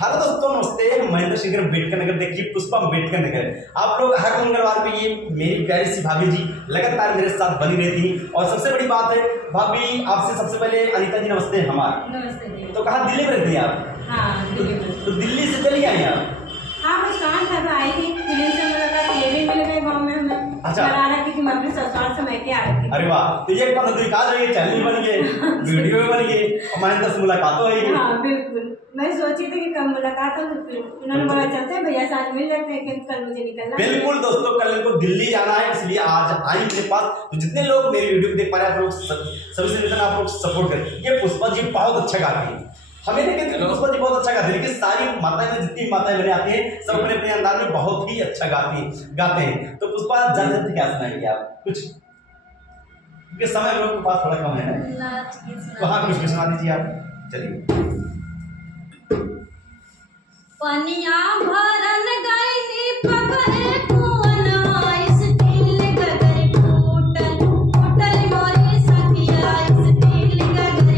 Hello दोस्तों, नमस्ते। महेंद्र सिंह अम्बेडकर नगर, देखिए पुष्पा अम्बेडकर नगर। आप लोग हर मंगलवार पे ये मेरी प्यारी सी भाभी जी लगातार मेरे साथ बनी रहती हैं। और सबसे बड़ी बात है भाभी, आपसे सबसे पहले अनीता जी नमस्ते। नमस्ते जी। तो कहाँ दिल्ली में रहती हैं आप? हाँ, दिल्ली में। तो दिल्ली से चली आई आप? हाँ, कुछ काम था तो आई थी। दिल्ली से मुलाकात ये भी मिल गए गाँव में हमें। अच्छा। आ रहा थी कि मैं अपने ससुराल से मैके आ रही थी। अरे वाह, तो ये काज रही है, चैनल बन गए, वीडियो बन गई और महेंद्र से मुलाकात हो गई। हाँ बिल्कुल, मैं सोची थी कि कब मुलाकात हो, तो फिर उन्होंने बोला चलते हैं भैया, साथ मिल लेते हैं, क्योंकि कल मुझे निकलना है। बिल्कुल दोस्तों, कल इनको दिल्ली जाना है, इसलिए आज आई मेरे पास। तो जितने लोग मेरी वीडियो देख पा रहे हैं, आप लोग सबसे निवेदन, आप लोग सपोर्ट करें। ये पुष्पा जी बहुत अच्छा गाती है। हमें नहीं कहते पुष्पा जी बहुत अच्छा गाते हैं, लेकिन सारी माताएं, जितनी माताएं बने आती हैं, सब अपने अपने अंदाज में बहुत ही अच्छा गाते हैं। तो पुष्पा जानते क्या सुनाएंगे आप कुछ, क्योंकि समय हम लोग के पास थोड़ा कम है ना, तो हाँ कुछ सुना दीजिए आप। चलिए। पनिया भरन गई पगहे कुआना, स्टील गगर टूटल टूटल मोरे सखिया, स्टील गगर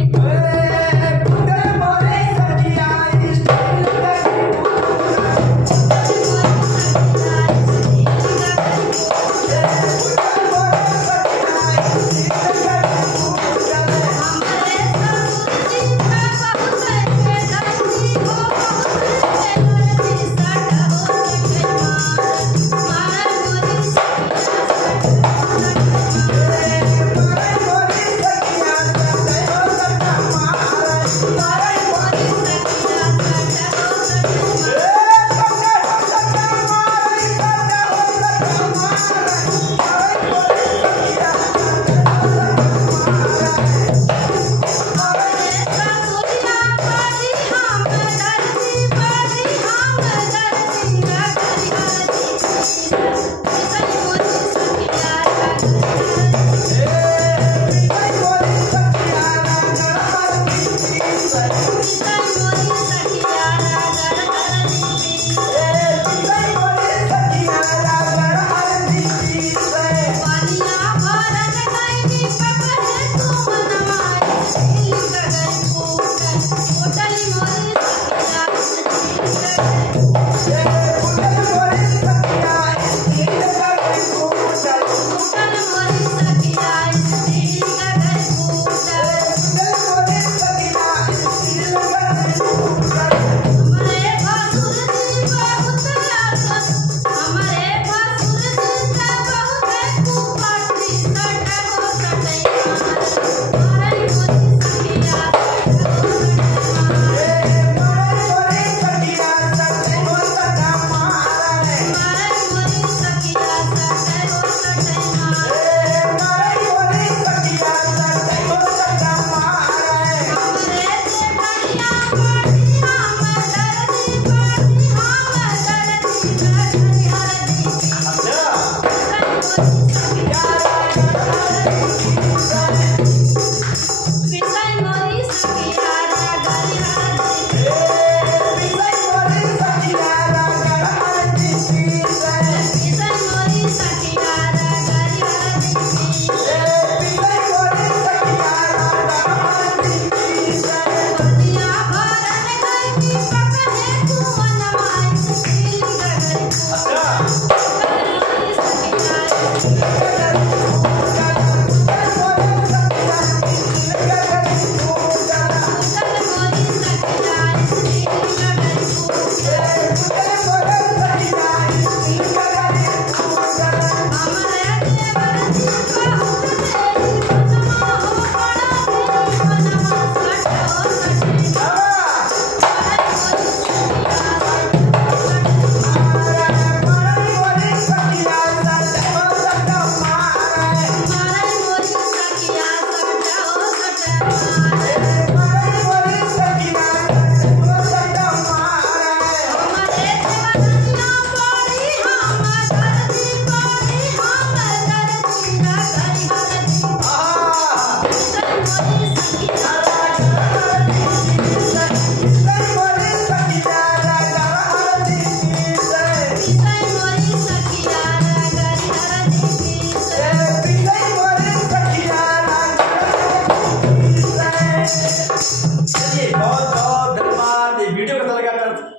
टूटल मोरे सखिया, स्टील गगर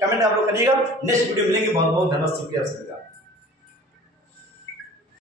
कमेंट आप लोग करिएगा। नेक्स्ट वीडियो मिलेंगे। बहुत बहुत धन्यवाद, शुक्रिया आप सभी का।